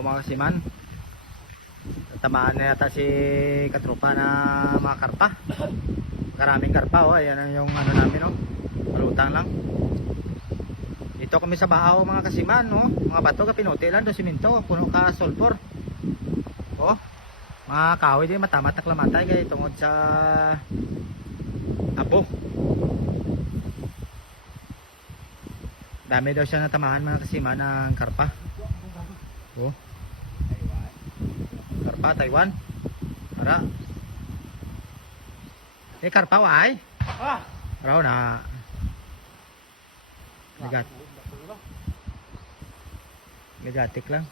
So mga kasiman, tamaan na yata si katropa na mga karpa. Karaming karpa, oh. Ayan yung ano namin, oh. Malutang lang. Dito kami sa Bahaw mga kasiman, oh. Mga bato ka pinuti lang do siminto, puno ka sulfur. Oh. Mga kahoy din matamat na klamatay kay tungod sa abo. Dami daw siya natamahan mga kasiman ng karpa. Oh. Karpa Taiwan. Para. Karpa ay. Raw na. Negatik lang.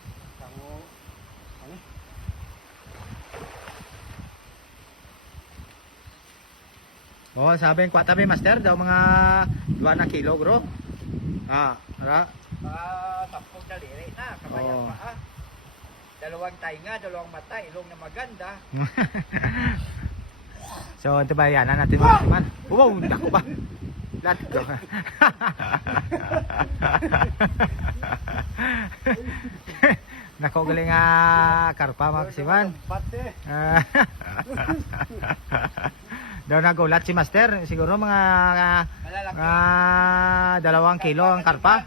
Oh, sabi ko tabi master daw mga 2 na kilo bro. Ara. 10 daliri na, kabayan Oh. pa. Dalawang tainga, dalawang mata, ilong na maganda. So, ito ba yan natin mga kasiman? Wow, naku ba? Lahat ko. Nako galing nga karpa mga kasiman. Daw nagulat si master, siguro mga 2 kilo ang karpa.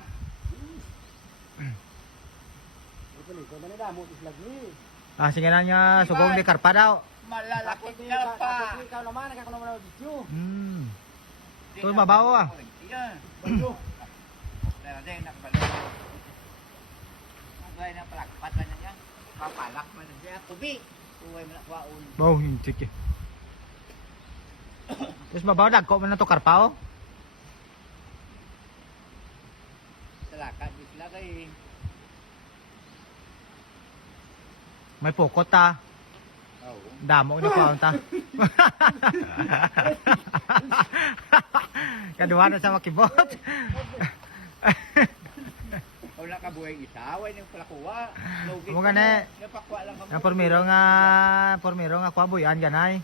Sige na niya, sugong di karpa daw. Malalaki karpa. Ikaw naman, nagkakaroon mo ng video. Ito mabaho ah. Yan. Balo. Dahil nakabalo. Ang gaya na palakpat na niya. Papalak man na siya. Kubi. Uway mo na kwaon. Wow, hintik eh. Terus mabaho dagko man na to karpa oh. Salakad di sila kay. May pukot ta. Damo ni ko ta. Kadua na sa makibot. Wala ka buhay isa, way nang palakuha. Mo gani. Napakwa lang kamo. Ang pormiro nga kwa buyan ganay.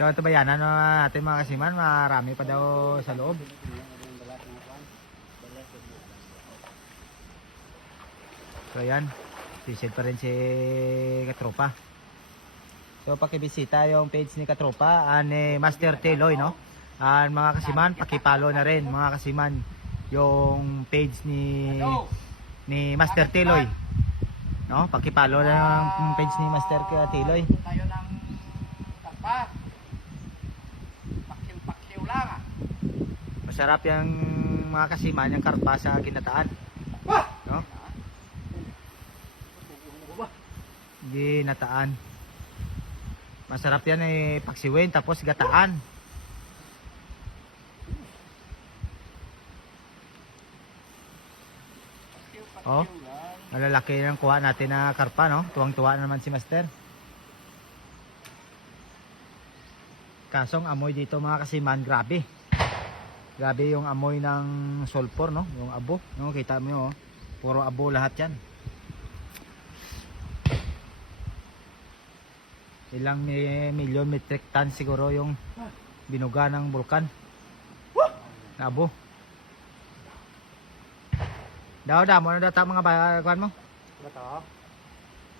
So ito bayanan natin mga kasiman, marami pa daw sa loob. So yan, visit pa rin si Katropa. So pakibisita yung page ni Katropa, ni Master Tiloy, no? Mga kasiman, pakipalo na rin mga kasiman yung page ni Master Tiloy. No, pakipalo na ang page ni Master Tiloy. Tayo ng karpa. Paksiw-paksiw lang. Masarap yung mga kasiman yung karpa sa ginataan. No? Ginataan. Masarap yan eh paksiwin tapos gataan. Oh, malalaki yung kuha natin na karpa, no? Tuwang-tuwa naman si Master. Kasong amoy dito mga kasiman, grabe. Grabe yung amoy ng sulfur, no? Yung abo, no? Kita mo, oh. Puro abo lahat yan. Ilang milyon metric ton siguro yung binuga ng bulkan. Abo. Daw mo na data mga bayan mo. Bato?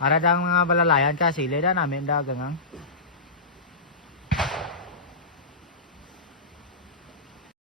Para daw mga balalayan ka sila da namin da gangang.